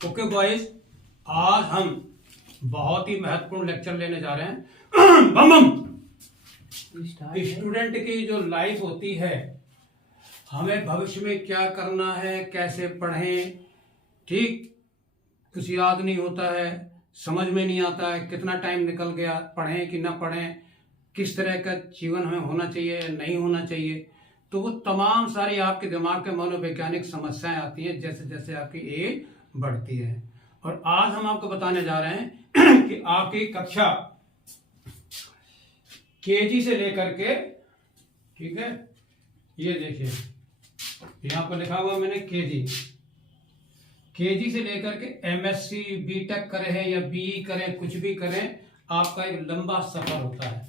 Okay boys, आज हम बहुत ही महत्वपूर्ण लेक्चर लेने जा रहे हैं। बम बम। स्टूडेंट की जो लाइफ होती है, हमें भविष्य में क्या करना है, कैसे पढ़ें, ठीक कुछ याद नहीं होता है, समझ में नहीं आता है, कितना टाइम निकल गया, पढ़ें कि ना पढ़ें, किस तरह का जीवन हमें होना चाहिए या नहीं होना चाहिए। तो वो तमाम सारी आपके दिमाग के मनोवैज्ञानिक समस्याएं आती हैं जैसे जैसे आपकी एज बढ़ती है। और आज हम आपको बताने जा रहे हैं कि आपकी कक्षा केजी से लेकर के, ठीक है, ये देखिए यहाँ पर लिखा हुआ मैंने केजी से लेकर के एमएससी बीटेक करें या बीई करें, कुछ भी करें, आपका एक लंबा सफर होता है।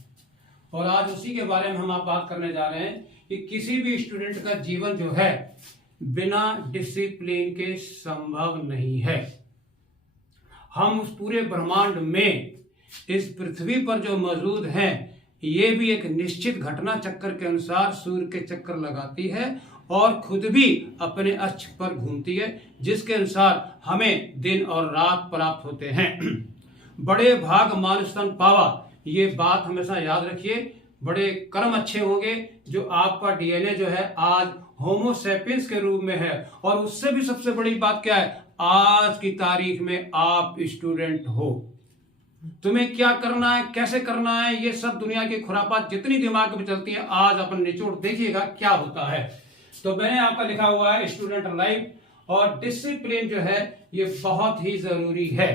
और आज उसी के बारे में हम आप बात करने जा रहे हैं कि किसी भी स्टूडेंट का जीवन जो है बिना डिसिप्लिन के संभव नहीं है। हम उस पूरे ब्रह्मांड में इस पृथ्वी पर जो मौजूद हैं, ये भी एक निश्चित घटना चक्कर के अनुसार सूर्य के चक्कर लगाती है और खुद भी अपने अक्ष पर घूमती है, जिसके अनुसार हमें दिन और रात प्राप्त होते हैं। बड़े भाग मानुष तन पावा, ये बात हमेशा याद रखिए। बड़े कर्म अच्छे होंगे जो आपका डीएनए जो है आज होमो सैपियंस के रूप में है। और उससे भी सबसे बड़ी बात क्या है, आज की तारीख में आप स्टूडेंट हो। तुम्हें क्या करना है, कैसे करना है, ये सब दुनिया की खुरापात जितनी दिमाग में चलती है, आज अपन निचोड़ देखिएगा क्या होता है। तो मैंने आपका लिखा हुआ है स्टूडेंट लाइफ और डिसिप्लिन जो है ये बहुत ही जरूरी है।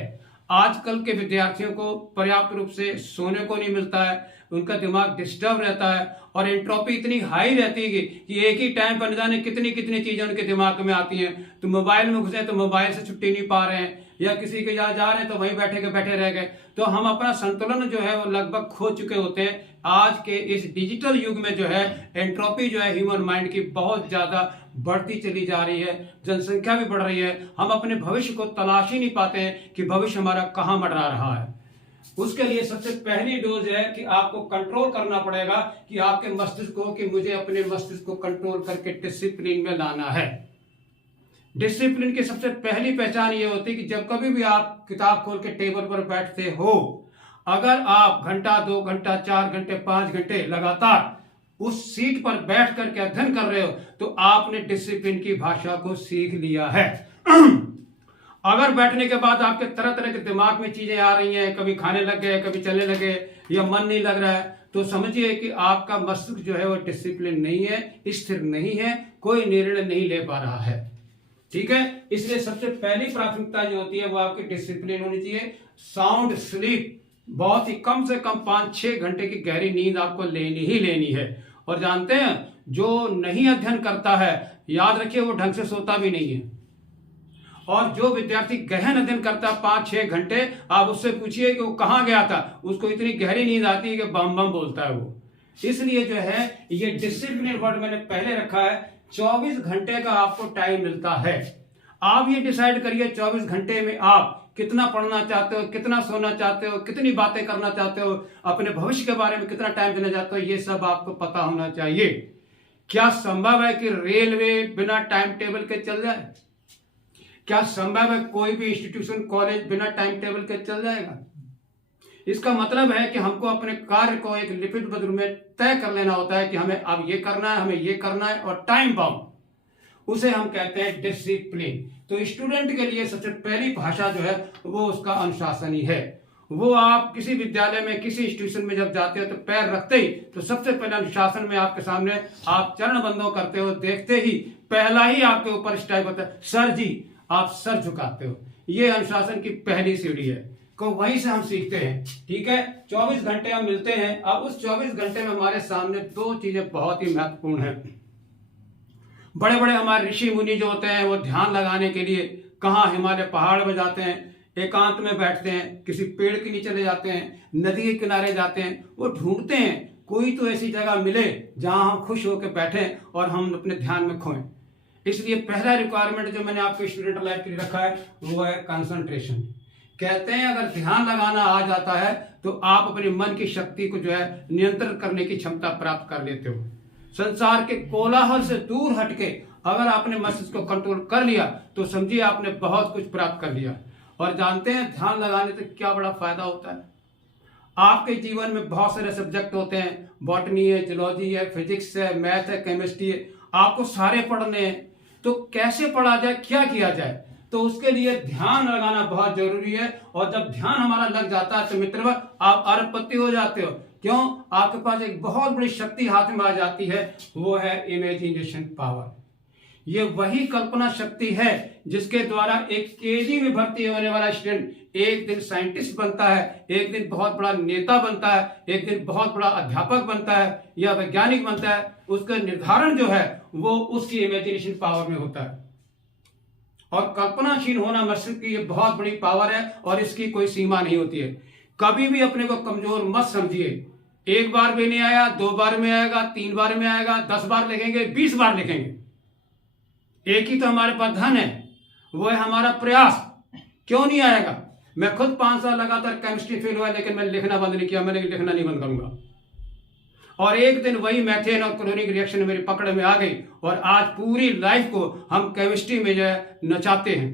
आजकल के विद्यार्थियों को पर्याप्त रूप से सोने को नहीं मिलता है, उनका दिमाग डिस्टर्ब रहता है और एंट्रोपी इतनी हाई रहती है कि एक ही टाइम पर न जाने कितनी कितनी चीजें उनके दिमाग में आती हैं। तो मोबाइल में घुसे तो मोबाइल से छुट्टी नहीं पा रहे हैं, या किसी के यहाँ जा रहे हैं तो वहीं बैठे के बैठे रह गए। तो हम अपना संतुलन जो है वो लगभग खो चुके होते हैं। आज के इस डिजिटल युग में जो है एंट्रोपी जो है ह्यूमन माइंड की बहुत ज्यादा बढ़ती चली जा रही है, जनसंख्या भी बढ़ रही है। हम अपने भविष्य को तलाश ही नहीं पाते हैं कि भविष्य हमारा कहाँ मंडरा रहा है। उसके लिए सबसे पहली डोज है कि आपको कंट्रोल करना पड़ेगा कि आपके मस्तिष्क को, कि मुझे अपने मस्तिष्क को कंट्रोल करके डिसिप्लिन में लाना है। डिसिप्लिन की सबसे पहली पहचान ये होती है कि जब कभी भी आप किताब खोल के टेबल पर बैठते हो, अगर आप घंटा, 2 घंटा, 4 घंटे, 5 घंटे लगातार उस सीट पर बैठ करके अध्ययन कर रहे हो तो आपने डिसिप्लिन की भाषा को सीख लिया है। अगर बैठने के बाद आपके तरह तरह के दिमाग में चीजें आ रही हैं, कभी खाने लग गए, कभी चलने लगे, या मन नहीं लग रहा है, तो समझिए कि आपका मस्तिष्क जो है वो डिसिप्लिन नहीं है, स्थिर नहीं है, कोई निर्णय नहीं ले पा रहा है। ठीक है, इसलिए सबसे पहली प्राथमिकता जो होती है वो आपकी डिसिप्लिन होनी चाहिए। साउंड स्लीप, बहुत ही कम से कम 5-6 घंटे की गहरी नींद आपको लेनी ही लेनी है। और जानते हैं, जो नहीं अध्ययन करता है, याद रखिए, वो ढंग से सोता भी नहीं है। और जो विद्यार्थी गहन अध्ययन करता है 5-6 घंटे, आप उससे पूछिए कि वो कहाँ गया था, उसको इतनी गहरी नींद आती है कि बम बम बोलता है वो। इसलिए जो है ये डिसिप्लिन वर्ड मैंने पहले रखा है। 24 घंटे का आपको टाइम मिलता है। आप ये डिसाइड करिए 24 घंटे में आप कितना पढ़ना चाहते हो, कितना सोना चाहते हो, कितनी बातें करना चाहते हो, अपने भविष्य के बारे में कितना टाइम देना चाहते हो, ये सब आपको पता होना चाहिए। क्या संभव है कि रेलवे बिना टाइम टेबल के चल जाए? क्या संभव है कोई भी इंस्टीट्यूशन, कॉलेज बिना टाइम टेबल के चल जाएगा? इसका मतलब है कि हमको अपने कार्य को एक लिपिबद्ध रूप में तय कर लेना होता है कि हमें अब ये करना है, हमें ये करना है, और टाइम बाउंड, उसे हम कहते हैं डिसिप्लिन। तो स्टूडेंट के लिए सबसे पहली भाषा जो है वो उसका अनुशासन ही है। वो आप किसी विद्यालय में, किसी इंस्टीट्यूशन में जब जाते हो तो पैर रखते ही तो सबसे पहले अनुशासन में आपके सामने आप चरण बंदों करते हो, देखते ही पहला ही आपके ऊपर स्टाइप होता है, सर जी, आप सर झुकाते हो। ये अनुशासन की पहली सीढ़ी है, को वहीं से हम सीखते हैं। ठीक है, 24 घंटे हम मिलते हैं। अब उस 24 घंटे में हमारे सामने 2 चीजें बहुत ही महत्वपूर्ण हैं। बड़े बड़े हमारे ऋषि मुनि जो होते हैं वो ध्यान लगाने के लिए कहाँ हिमालय पहाड़ में जाते हैं, एकांत में बैठते हैं, किसी पेड़ के नीचे ले जाते हैं, नदी के किनारे जाते हैं, वो ढूंढते हैं कोई तो ऐसी जगह मिले जहां हम खुश होकर बैठें और हम अपने ध्यान में खोएं। इसलिए पहला रिक्वायरमेंट जो मैंने आपके स्टूडेंट लाइफ के लिए रखा है वो है कंसंट्रेशन। कहते हैं अगर ध्यान लगाना आ जाता है तो आप अपने मन की शक्ति को जो है नियंत्रण करने की क्षमता प्राप्त कर लेते हो। संसार के कोलाहल से दूर हटके अगर आपने मस्तिष्क को कंट्रोल कर लिया तो समझिए आपने बहुत कुछ प्राप्त कर लिया। और जानते हैं ध्यान लगाने से क्या बड़ा फायदा होता है। आपके जीवन में बहुत सारे सब्जेक्ट होते हैं, बॉटनी है, जूलॉजी है, फिजिक्स है, मैथ है, केमिस्ट्री है, आपको सारे पढ़ने हैं। तो कैसे पढ़ा जाए, क्या किया जाए, तो उसके लिए ध्यान लगाना बहुत जरूरी है। और जब ध्यान हमारा लग जाता है तो मित्र आप अरबपति हो जाते हो। क्यों? आपके पास एक बहुत बड़ी शक्ति हाथ में आ जाती है, वो है इमेजिनेशन पावर। ये वही कल्पना शक्ति है जिसके द्वारा एक केजी में भर्ती होने वाला स्टूडेंट एक दिन साइंटिस्ट बनता है, एक दिन बहुत बड़ा नेता बनता है, एक दिन बहुत बड़ा अध्यापक बनता है या वैज्ञानिक बनता है। उसका निर्धारण जो है वो उसकी इमेजिनेशन पावर में होता है। और कल्पनाशील होना मस्तिष्क की ये बहुत बड़ी पावर है और इसकी कोई सीमा नहीं होती है। कभी भी अपने को कमजोर मत समझिए। एक बार भी नहीं आया, 2 बार में आएगा, 3 बार में आएगा, 10 बार लिखेंगे, 20 बार लिखेंगे। एक ही तो हमारे पास धन है, वो है हमारा प्रयास। क्यों नहीं आएगा? मैं खुद 5 साल लगातार केमिस्ट्री फेल हुआ, लेकिन मैंने लिखना बंद नहीं किया। मैंने लिखना नहीं बंद करूंगा। और एक दिन वही मैथेन और क्लोरीनिक रिएक्शन मेरी पकड़ में आ गई और आज पूरी लाइफ को हम केमिस्ट्री में जो है नचाते हैं।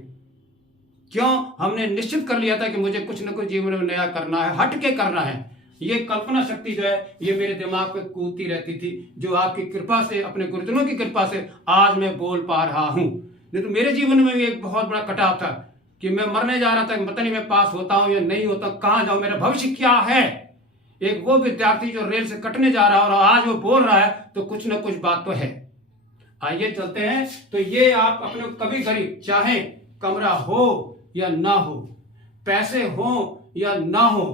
क्यों? हमने निश्चित कर लिया था कि मुझे कुछ न कुछ जीवन में नया करना है, हट के करना है। ये कल्पना शक्ति जो है ये मेरे दिमाग पे कूदती रहती थी, जो आपकी कृपा से, अपने गुरुजनों की कृपा से आज मैं बोल पा रहा हूं। नहीं तो मेरे जीवन में भी एक बहुत बड़ा कटाव था कि मैं मरने जा रहा था, पता नहीं मैं पास होता हूं या नहीं होता, कहां जाऊं, मेरा भविष्य क्या है। एक वो विद्यार्थी जो रेल से कटने जा रहा है और आज वो बोल रहा है, तो कुछ ना कुछ बात तो है। आइए चलते हैं। तो ये आप अपने कभी गरीब, चाहे कमरा हो या ना हो, पैसे हो या ना हो,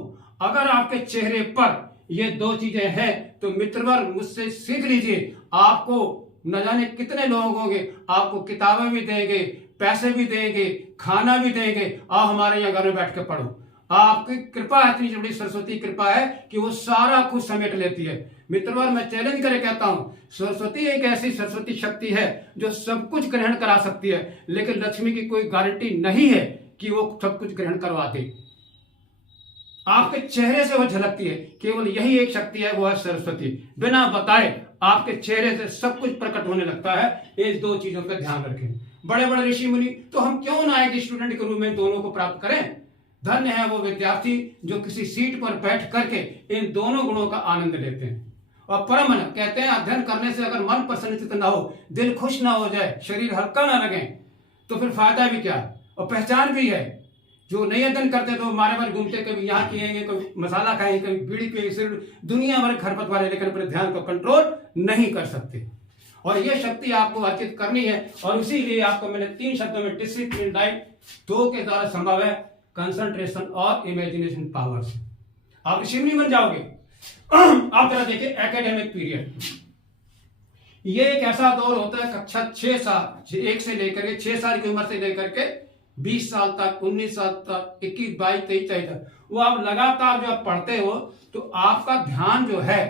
अगर आपके चेहरे पर ये 2 चीजें हैं तो मित्रवर मुझसे सीख लीजिए। आपको न जाने कितने लोग होंगे आपको किताबें भी देंगे, पैसे भी देंगे, खाना भी देंगे, आप हमारे यहाँ घर में बैठ के पढ़ो। आपकी कृपा इतनी बड़ी सरस्वती कृपा है कि वो सारा कुछ समेट लेती है। मित्रवर मैं चैलेंज करके कहता हूं, सरस्वती एक ऐसी सरस्वती शक्ति है जो सब कुछ ग्रहण करा सकती है, लेकिन लक्ष्मी की कोई गारंटी नहीं है कि वो सब कुछ ग्रहण करवा दे। आपके चेहरे से वो झलकती है, केवल यही एक शक्ति है, वो है सरस्वती। बिना बताए आपके चेहरे से सब कुछ प्रकट होने लगता है। इन 2 चीजों का ध्यान रखें। बड़े बड़े ऋषि मुनि, तो हम क्यों ना एक स्टूडेंट के रूप में दोनों को प्राप्त करें। धन्य है वो विद्यार्थी जो किसी सीट पर बैठ करके इन दोनों गुणों का आनंद लेते हैं। और परम मन कहते हैं, अध्ययन करने से अगर मन प्रसन्नचित्त ना हो, दिल खुश ना हो जाए, शरीर हल्का ना लगे, तो फिर फायदा भी क्या। और पहचान भी है, जो नहीं अध्ययन करते तो मारे मारे घूमते, कभी यहाँ किएंगे, कभी मसाला खाएंगे, कभी बीड़ी पिएंगे, सिर्फ दुनिया भर खरपतवार है, लेकिन अपने ध्यान को कंट्रोल नहीं कर सकते। और ये शक्ति आपको अर्जित करनी है। और इसीलिए आपको मैंने 3 शब्दों में डिसिप्लिन डाइट 2 के द्वारा संभव है, कंसंट्रेशन और इमेजिनेशन पावर से आप ऋषि नहीं बन जाओगे। आप जरा देखिए एकेडमिक पीरियड, ये एक ऐसा दौर होता है कक्षा 6 साल, 1 से लेकर के 6 साल की उम्र से लेकर के 20 साल तक, 19 साल तक, 21, 22, 23 तक, वो आप लगातार जो आप पढ़ते हो तो आपका ध्यान जो है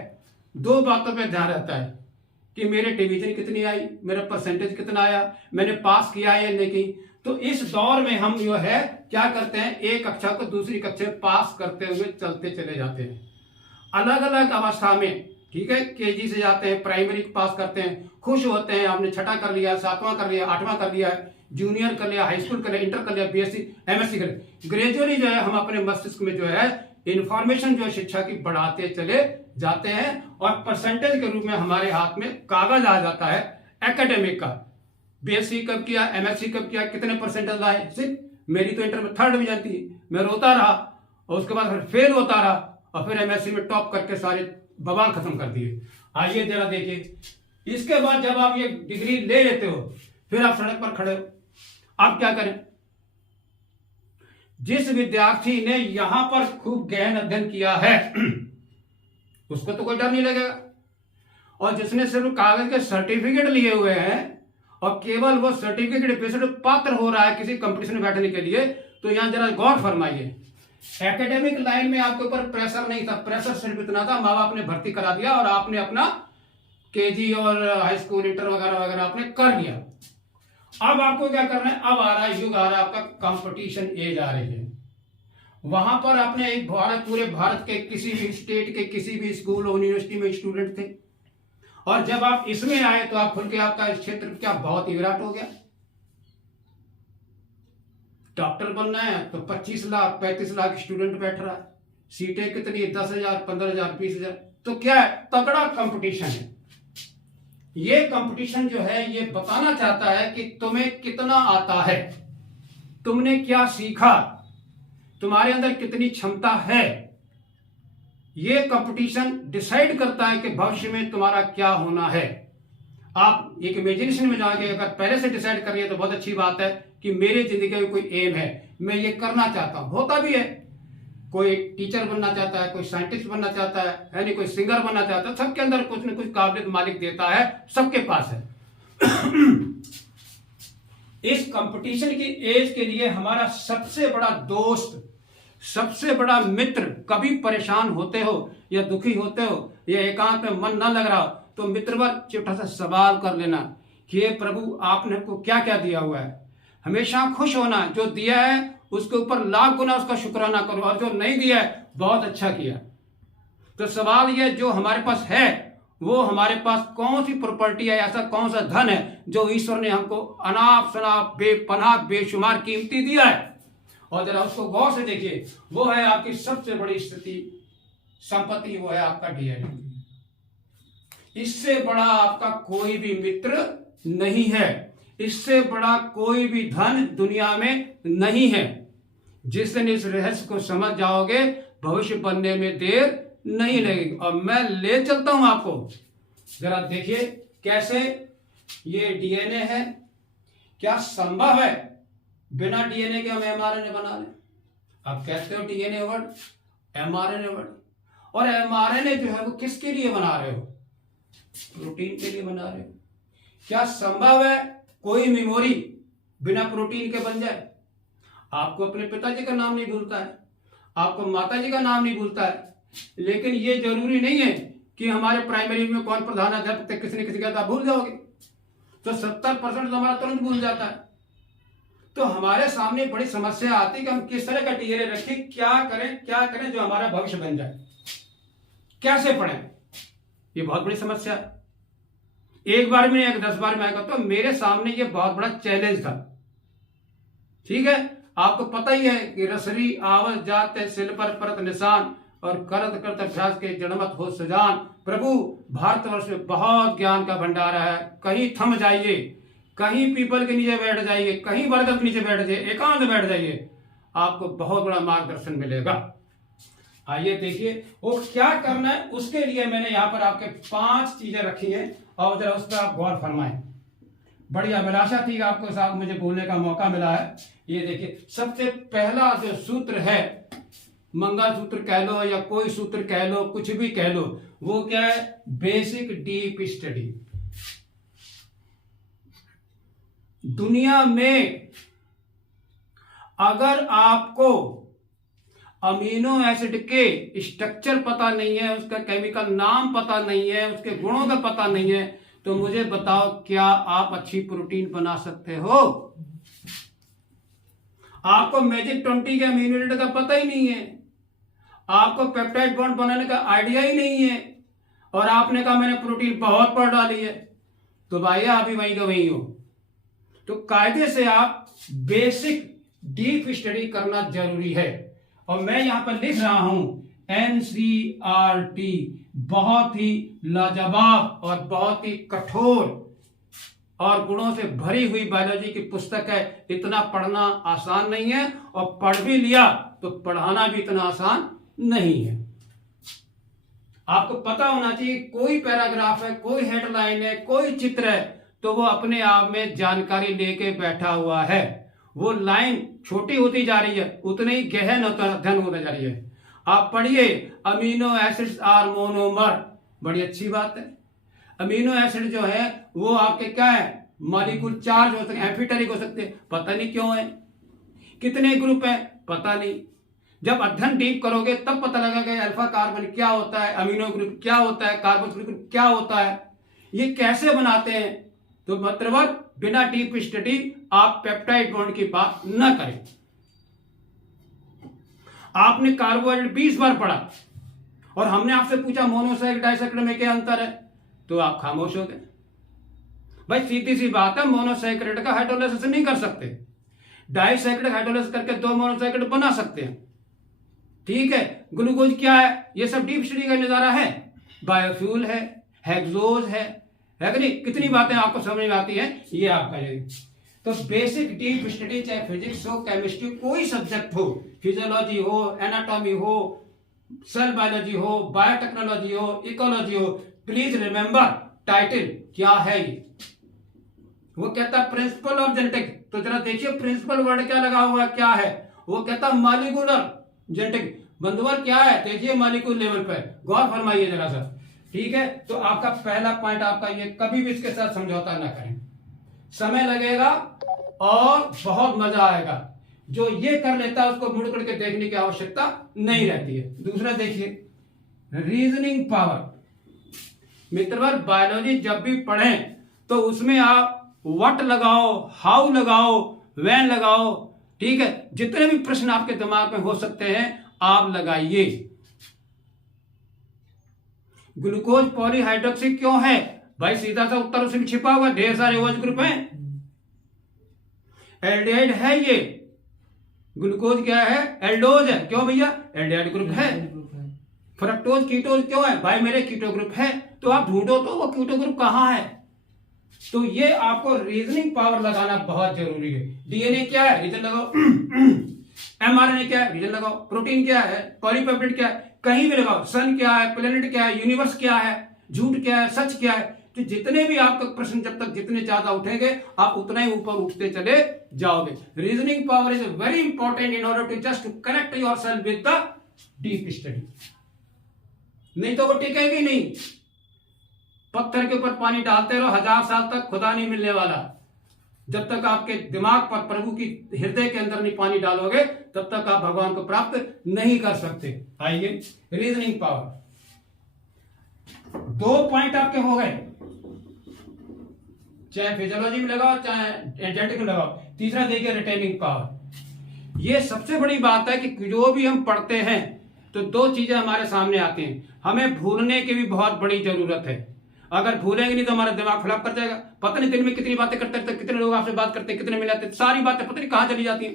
2 बातों पे ध्यान रहता है कि मेरे डिवीजन कितनी आई, मेरा परसेंटेज कितना आया, मैंने पास किया है या नहीं। तो इस दौर में हम जो है क्या करते हैं, एक कक्षा को दूसरी कक्षा में पास करते हुए चलते चले जाते हैं, अलग अलग अवस्था में। ठीक है, केजी से जाते हैं, प्राइमरी पास करते हैं, खुश होते हैं, आपने 6ठा कर लिया, 7वां कर लिया, 8वां कर लिया, जूनियर कर लिया, हाई स्कूल कर लिया, इंटर कर लिया, बीएससी, एमएससी कर लिया। ग्रेजुअली जो है हम अपने मस्तिष्क में जो है इंफॉर्मेशन जो है शिक्षा की बढ़ाते चले जाते हैं और परसेंटेज के रूप में हमारे हाथ में कागज आ जाता है एकेडमिक का। बीएससी कब किया, एमएससी कब किया, कितने परसेंटेज लाए। सिर्फ मेरी तो इंटर में 3rd डिवीजन थी, मैं रोता रहा और उसके बाद फिर फेल होता रहा और फिर एमएससी में टॉप करके सारे बवाल खत्म कर दिए। आइए जरा देखिए, इसके बाद जब आप ये डिग्री ले लेते हो फिर आप सड़क पर खड़े हो, आप क्या करें। जिस विद्यार्थी ने यहां पर खूब गहन अध्ययन किया है उसको तो कोई डर नहीं लगेगा, और जिसने सिर्फ कागज के सर्टिफिकेट लिए हुए हैं और केवल वो सर्टिफिकेट पे सिर्फ पात्र हो रहा है किसी कंपटीशन में बैठने के लिए, तो यहां जरा गौर फरमाइए। एकेडमिक लाइन में आपके ऊपर प्रेशर नहीं था, प्रेशर सिर्फ इतना था, माँ बाप ने भर्ती करा दिया और आपने अपना केजी और हाई स्कूल, इंटर वगैरह वगैरह आपने कर लिया। अब आपको क्या करना है, अब आ रहा है युग, आ रहा है आपका कंपटीशन एज आ रही है। वहां पर आपने एक पूरे भारत के किसी भी स्टेट के किसी भी स्कूल और यूनिवर्सिटी में स्टूडेंट थे और जब आप इसमें आए तो आप खुल के आपका इस क्षेत्र क्या बहुत ही विराट हो गया। डॉक्टर बनना है तो 25 लाख 35 लाख स्टूडेंट बैठ रहा है, सीटें कितनी 10,000 15,000 20,000, तो क्या है, तगड़ा कंपटीशन है। ये कंपटीशन जो है ये बताना चाहता है कि तुम्हें कितना आता है, तुमने क्या सीखा, तुम्हारे अंदर कितनी क्षमता है। ये कंपटीशन डिसाइड करता है कि भविष्य में तुम्हारा क्या होना है। आप एक इमेजिनेशन में जाके अगर पहले से डिसाइड करिए तो बहुत अच्छी बात है कि मेरे जिंदगी में कोई एम है, मैं ये करना चाहता हूं। होता भी है, कोई टीचर बनना चाहता है, कोई साइंटिस्ट बनना चाहता है नहीं, कोई सिंगर बनना चाहता है। सबके अंदर कुछ न कुछ काबिलियत मालिक देता है, सबके पास है। इस कंपटीशन की एज के लिए हमारा सबसे बड़ा दोस्त, सबसे बड़ा मित्र, कभी परेशान होते हो या दुखी होते हो या एकांत में मन न लग रहा हो तो मित्रवर छोटा सा सवाल कर लेना कि हे प्रभु आपने हमको क्या क्या दिया हुआ है। हमेशा खुश होना, जो दिया है उसके ऊपर लाख गुना उसका शुक्राना करो, और जो नहीं दिया है बहुत अच्छा किया। तो सवाल यह, जो हमारे पास है वो हमारे पास कौन सी प्रॉपर्टी है, ऐसा कौन सा धन है जो ईश्वर ने हमको अनाप शनाप बेपनाह बेशुमार कीमती दिया है। और जरा उसको गौर से देखिए, वो है आपकी सबसे बड़ी स्थिति संपत्ति, वो है आपका डीएनए। इससे बड़ा आपका कोई भी मित्र नहीं है, इससे बड़ा कोई भी धन दुनिया में नहीं है। जिस दिन इस रहस्य को समझ जाओगे भविष्य बनने में देर नहीं लगेगी। और मैं ले चलता हूं आपको, जरा देखिए कैसे ये डीएनए है। क्या संभव है बिना डीएनए के हम एमआरएनए बना लें? आप कहते हो डीएनए वर्ड, एमआरएनए वर्ड, और एमआरएनए जो है वो किसके लिए बना रहे हो? प्रोटीन के लिए बना रहे हो। क्या संभव है कोई मेमोरी बिना प्रोटीन के बन जाए? आपको अपने पिताजी का नाम नहीं भूलता है, आपको माताजी का नाम नहीं भूलता है, लेकिन ये जरूरी नहीं है कि हमारे प्राइमरी में कौन प्रधानाध्यापक थे, किसी न किसी का आप भूल जाओगे। तो 70% तो हमारा तुरंत भूल जाता है। तो हमारे सामने बड़ी समस्या आती है कि हम किस तरह का डीएनए रखें, क्या करें जो हमारा भविष्य बन जाए, कैसे पढ़ें, ये बहुत बड़ी समस्या है। एक बार में एक 10 बार में आएगा, तो मेरे सामने ये बहुत बड़ा चैलेंज था। ठीक है, आपको पता ही है कि रसरी आवत जाते सिल पर परत निशान और करत करत अभ्यास के जड़मत हो सजान। प्रभु भारतवर्ष में बहुत ज्ञान का भंडार है, कहीं थम जाइए, कहीं पीपल के नीचे बैठ जाइए, कहीं बरगद के नीचे बैठ जाइए, एकांत बैठ जाइए, आपको बहुत बड़ा मार्गदर्शन मिलेगा। आइए देखिए वो क्या करना है। उसके लिए मैंने यहाँ पर आपके 5 चीजें रखी हैं और जरा उस पर आप गौर फरमाएं। बड़ी अभिलाषा थी आपको साथ मुझे बोलने का मौका मिला है। ये देखिए, सबसे पहला जो सूत्र है, मंगल सूत्र कह लो या कोई सूत्र कह लो, कुछ भी कह लो, वो क्या है? Basic deep study. दुनिया में अगर आपको अमीनो एसिड के स्ट्रक्चर पता नहीं है, उसका केमिकल नाम पता नहीं है, उसके गुणों का पता नहीं है, तो मुझे बताओ क्या आप अच्छी प्रोटीन बना सकते हो? आपको मैजिक 20 के अमीनो एसिड का पता ही नहीं है, आपको पेप्टाइड बॉन्ड बनाने का आइडिया ही नहीं है, और आपने कहा मैंने प्रोटीन बहुत पढ़ डाली है, तो भाई आप ही वहीं का वहीं हो। तो कायदे से आप बेसिक डीप स्टडी करना जरूरी है। और मैं यहां पर लिख रहा हूं एनसीईआरटी, बहुत ही लाजवाब और बहुत ही कठोर और गुणों से भरी हुई बायोलॉजी की पुस्तक है। इतना पढ़ना आसान नहीं है, और पढ़ भी लिया तो पढ़ाना भी इतना आसान नहीं है। आपको पता होना चाहिए कोई पैराग्राफ है, कोई हेडलाइन है, कोई चित्र है, तो वो अपने आप में जानकारी लेके बैठा हुआ है। वो लाइन छोटी होती जा रही है, उतने ही गहन अध्ययन होता जा रही है। आप पढ़िए, अमीनो एसिड्स आर मोनोमर, बड़ी अच्छी बात है। अमीनो एसिड जो है वो आपके क्या है? मॉलिक्यूल चार्ज हो सकते, एम्फीटेरिक हो सकते, पता नहीं क्यों है। कितने ग्रुप है पता नहीं। जब अध्ययन डीप करोगे तब पता लगेगा अल्फा कार्बन क्या होता है, अमीनो ग्रुप क्या होता है, कार्बोक्सिल ग्रुप क्या होता है, ये कैसे बनाते हैं। तो मतलब बिना डीप स्टडी आप पेप्टाइड बॉन्ड की बात न करें। आपने कार्बोहाइड्रेट 20 बार पढ़ा और हमने आपसे पूछा मोनोसाइड डाइसैकराइड में क्या अंतर है, तो आप खामोश हो गए। भाई सीधी सी बात है, मोनोसैकेराइड का हाइड्रोलाइसिस नहीं कर सकते, डाइसैकेराइड हाइड्रोलाइसिस करके 2 मोनोसैकेराइड बना सकते हैं। ठीक है, ग्लूकोज क्या है, ये सब डीप स्टडी का नजारा है। बायोफ्यूल है, हेक्सोज है कि नहीं, कितनी बातें आपको समझ में आती है, ये आपका ये। तो बेसिक डीप स्टडी, चाहे फिजिक्स हो, केमिस्ट्री, कोई सब्जेक्ट हो, फिजियोलॉजी हो, एनाटॉमी हो, सेल बायोलॉजी हो, बायोटेक्नोलॉजी हो, इकोलॉजी हो, प्लीज रिमेंबर टाइटल क्या है ये। वो कहता है प्रिंसिपल ऑफ जेनेटिक, तो जरा देखिए प्रिंसिपल वर्ड क्या लगा हुआ है, क्या है। वो कहता है मॉलिक्यूलर जेनेटिक, बंधुवर क्या है, देखिए मॉलिक्यूल लेवल पे, गौर फरमाइए जरा सा। ठीक है, तो आपका पहला पॉइंट आपका ये, कभी भी इसके साथ समझौता ना करें, समय लगेगा और बहुत मजा आएगा। जो ये कर लेता है उसको मुड़ करके देखने की आवश्यकता नहीं रहती है। दूसरा देखिए रीजनिंग पावर। मित्रवर बायोलॉजी जब भी पढ़ें तो उसमें आप व्हाट लगाओ, हाउ लगाओ, व्हेन लगाओ। ठीक है, जितने भी प्रश्न आपके दिमाग में हो सकते हैं आप लगाइए। ग्लूकोज पॉलीहाइड्रोक्सी क्यों है भाई, सीधा सा उत्तर उसमें छिपा हुआ, ढेर सारे OH ग्रुप हैं। एल्डिहाइड है ये, ग्लूकोज क्या है, एल्डोज है, क्यों भैया, एल्डिहाइड ग्रुप है। फ्रक्टोज कीटोज क्यों है भाई, मेरे कीटो ग्रुप है। तो आप ढूंढो तो वो कीटो ग्रुप कहां है। तो ये आपको रीजनिंग पावर लगाना बहुत जरूरी है। डीएनए क्या है, रीजन लगाओ। एमआरएनए क्या है, रीजन लगाओ। प्रोटीन क्या है, पॉलीपेप्टाइड क्या है, कहीं भी लगाओ। सन क्या है, प्लेनेट क्या है, यूनिवर्स क्या है, झूठ क्या है, सच क्या है। तो जितने भी आपका प्रश्न जब तक जितने ज्यादा उठेंगे आप उतना ही ऊपर उठते चले जाओगे। Reasoning power is very important in order to just to connect yourself with the deep study, नहीं तो वो टिकेगी नहीं। पत्थर के ऊपर पानी डालते रहो, 1000 साल तक खुदा नहीं मिलने वाला। जब तक आपके दिमाग पर प्रभु की हृदय के अंदर नहीं पानी डालोगे तब तक आप भगवान को प्राप्त नहीं कर सकते। आइए रीजनिंग पावर, 2 पॉइंट आपके हो गए, चाहे फिजियोलॉजी में लगाओ चाहे जेनेटिक में लगाओ। तीसरा देखिए रिटेनिंग पावर। ये सबसे बड़ी बात है कि जो भी हम पढ़ते हैं तो 2 चीजें हमारे सामने आती हैं। हमें भूलने की भी बहुत बड़ी जरूरत है। अगर भूलेंगे नहीं तो हमारा दिमाग फ्लॉप कर जाएगा। पता नहीं दिन में कितनी बातें करते रहते, कितने लोग आपसे बात करते हैं, कितने मिलाते हैं, सारी बातें पता नहीं कहां चली जाती हैं।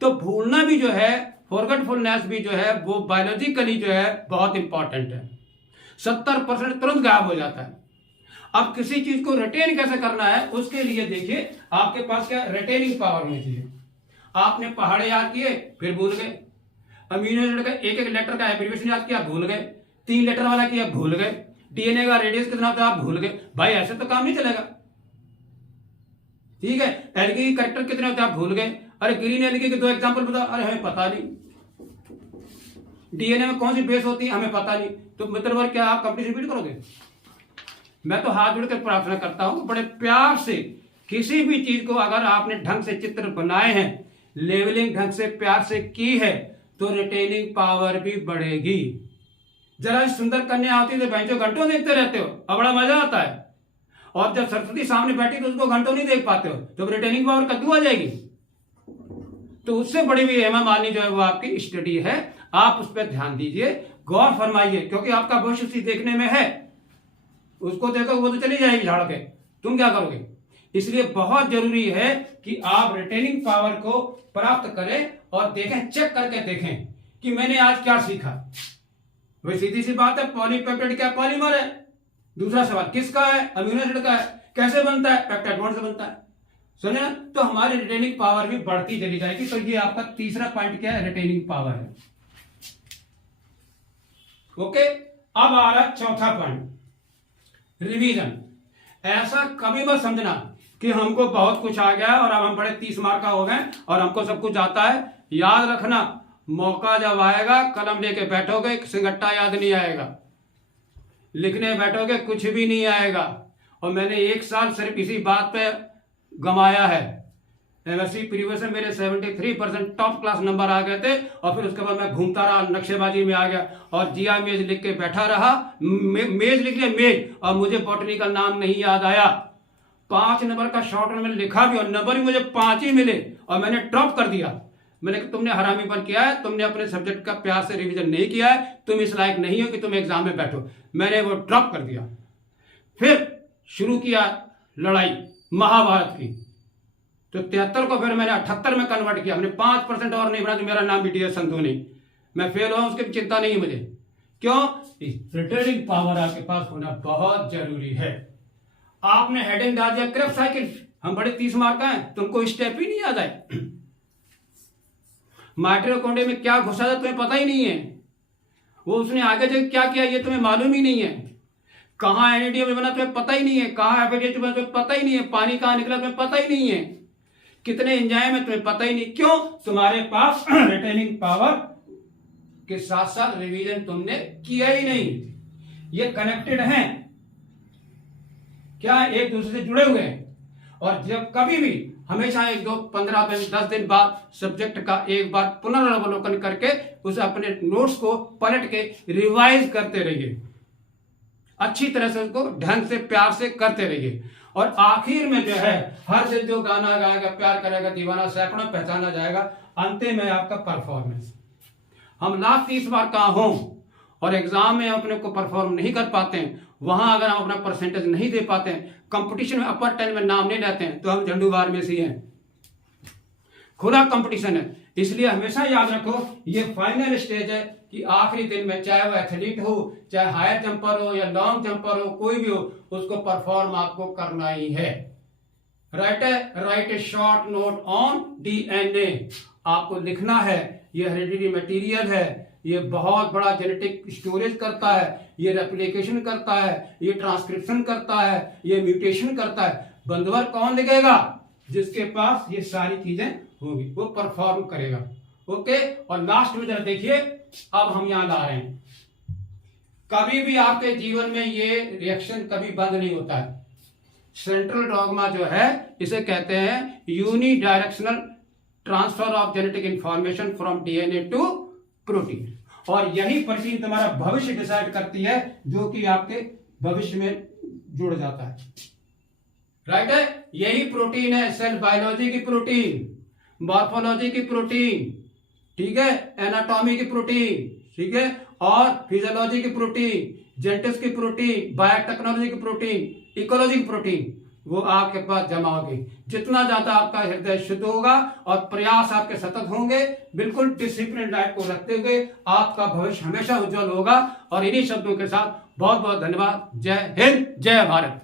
तो भूलना भी जो है, फॉरगेटफुलनेस भी जो है, वो बायोलॉजिकली जो है बहुत इंपॉर्टेंट है। 70% तुरंत गायब हो जाता है। अब किसी चीज को रिटेन कैसे करना है उसके लिए देखिए आपके पास क्या रिटेनिंग पावर होनी चाहिए। आपने पहाड़े याद किए फिर भूल गए, अमीनो एसिड का एक लेटर का एब्रिविएशन याद किया भूल गए, 3 लेटर वाला किया भूल गए, डीएनए का रेडियस कितना होता है आप भूल गए। भाई ऐसे तो काम नहीं चलेगा। ठीक है, एल्गी के कैरेक्टर कितने होते हैं आप भूल गए। अरे ग्रीन एल्गी के 2 एग्जांपल बताओ, अरे हमें पता नहीं। डीएनए में कौन सी बेस होती है हमें पता नहीं। तो मित्रवर क्या आप कंप्लीट रिपीट करोगे। मैं तो हाथ जोड़कर प्रार्थना करता हूं बड़े प्यार से, किसी भी चीज को अगर आपने ढंग से चित्र बनाए हैं, लेवलिंग ढंग से प्यार से की है तो रिटेनिंग पावर भी बढ़ेगी। जरा सुंदर कन्या होती है तो बेंचो घंटों देखते रहते हो और बड़ा मजा आता है, और जब सरस्वती सामने बैठी तो उसको घंटों नहीं देख पाते हो, तो रिटेनिंग पावर कद्दू आ जाएगी। तो उससे बड़ी भी हेमा मालिनी जो है वो आपकी स्टडी है, आप उस पर ध्यान दीजिए, गौर फरमाइए, क्योंकि आपका भविष्य उसी देखने में है। उसको देखो वो तो चली जाएगी झाड़ के, तुम क्या करोगे। इसलिए बहुत जरूरी है कि आप रिटेनिंग पावर को प्राप्त करें और देखें, चेक करके देखें कि मैंने आज क्या सीखा। वही सीधी सी बात है, पॉलीपेप्टाइड क्या पॉलीमर है। दूसरा सवाल किसका है, अमीनो एसिड का है। कैसे बनता है, पेप्टाइड बॉन्ड से बनता है। सुने, तो हमारी रिटेनिंग पावर भी बढ़ती चली जाएगी। तो ये आपका तीसरा पॉइंट क्या है, रिटेनिंग पावर है। ओके, अब आ रहा चौथा पॉइंट, रिवीजन। ऐसा कभी मत समझना कि हमको बहुत कुछ आ गया और अब हम बड़े 30 मार्क का हो गए और हमको सब कुछ आता है। याद रखना, मौका जब आएगा कलम लेके बैठोगे सिंगट्टा याद नहीं आएगा, लिखने बैठोगे कुछ भी नहीं आएगा। और मैंने 1 साल सिर्फ इसी बात पे गमाया है। एमएससी प्रीवियस में मेरे 73% टॉप क्लास नंबर आ गए थे और फिर उसके बाद मैं घूमता रहा, नक्शेबाजी में आ गया और जिया मेज लिख के बैठा रहा। मेज लिख लिया मेज, और मुझे बॉटनी का नाम नहीं याद आया। 5 नंबर का शॉर्ट में लिखा भी और नंबर भी मुझे 5 ही मिले और मैंने ड्रॉप कर दिया। मैंने कहा तुमने हरामीपन किया है, तुमने अपने सब्जेक्ट का प्यार से रिवीजन नहीं किया है, तुम इस लायक नहीं हो कि तुम एग्जाम में बैठो। मैंने वो ड्रॉप कर दिया। फिर शुरू किया लड़ाई महाभारत की, तो 73 को फिर मैंने 78 में कन्वर्ट किया। मैंने 5% और नहीं बढ़ा तो मेरा नाम BTS संधू नहीं, मैं फेल हुआ उसकी चिंता नहीं है मुझे। क्यों? रिटेनिंग पावर आपके पास होना बहुत जरूरी है। आपने हेडिंग डाल दिया क्रेप साइकिल, हम बड़े 30 मार्क का हैं, तुमको स्टेप ही नहीं याद आए। माइटोकॉन्ड्रिया में क्या घुसा था तुम्हें पता ही नहीं है, वो उसने आगे जाके क्या किया ये तुम्हें मालूम ही नहीं है। कहाँ NADH बना तुम्हें पता ही नहीं है, कहाँ FADH बना तुम्हें पता ही नहीं है, पानी कहाँ निकला तुम्हें पता ही नहीं है, कितने एंजाइम है तुम्हें पता ही नहीं। क्यों? तुम्हारे पास रिटेनिंग पावर के साथ साथ रिवीजन तुमने किया ही नहीं। ये कनेक्टेड हैं, क्या एक दूसरे से जुड़े हुए हैं। और जब कभी भी हमेशा 1, 2, 15 दिन 10 दिन बाद सब्जेक्ट का एक बार पुनरावलोकन करके उस अपने नोट्स को पलट के रिवाइज करते रहिए, अच्छी तरह से उसको ढंग से प्यार से करते रहिए। और आखिर में जो है हर दिन जो गाना गाएगा, प्यार करेगा दीवाना सैकड़ों पहचाना जाएगा। अंतिम में आपका परफॉर्मेंस। हम लास्ट 30 बार कहाँ हों और एग्जाम में अपने को परफॉर्म नहीं कर पाते हैं, वहां अगर हम अपना परसेंटेज नहीं दे पाते हैं, कंपटीशन में अपर 10 में नाम नहीं लेते हैं, तो हम झंडूबार में से हैं। खुला कंपटीशन है, इसलिए हमेशा याद रखो ये फाइनल स्टेज है कि आखिरी दिन में चाहे वो एथलीट हो, चाहे हायर जंपर हो या लॉन्ग जंपर हो, कोई भी हो, उसको परफॉर्म आपको करना ही है। Right A short note on DNA। आपको लिखना है, ये हेरिडिटरी मटेरियल है, ये बहुत बड़ा जेनेटिक स्टोरेज करता है, ये रेप्लिकेशन करता है, ये ट्रांसक्रिप्शन करता है, ये म्यूटेशन करता है। बंदवर कौन लिखेगा? जिसके पास ये सारी चीजें होगी, वो परफॉर्म करेगा। ओके। और लास्ट में जरा देखिए, अब हम यहां ला रहे हैं, कभी भी आपके जीवन में ये रिएक्शन कभी बंद नहीं होता है। सेंट्रल डॉगमा जो है इसे कहते हैं unidirectional transfer of genetic information from DNA to protein. और यही प्रोटीन तुम्हारा भविष्य डिसाइड करती है, जो कि आपके भविष्य में जुड़ जाता है। राइट है, यही प्रोटीन है, सेल बायोलॉजी की प्रोटीन, मॉर्फोलॉजी की प्रोटीन, ठीक है, एनाटॉमी की प्रोटीन, ठीक है, और फिजियोलॉजी की प्रोटीन, जेनेटिक्स की प्रोटीन, बायोटेक्नोलॉजी की प्रोटीन, इकोलॉजी की प्रोटीन, वो आपके पास जमा होगी। जितना ज्यादा आपका हृदय शुद्ध होगा और प्रयास आपके सतत होंगे, बिल्कुल डिसिप्लिन लाइफ को रखते हुए, आपका भविष्य हमेशा उज्जवल होगा। और इन्हीं शब्दों के साथ बहुत बहुत धन्यवाद। जय हिंद, जय भारत।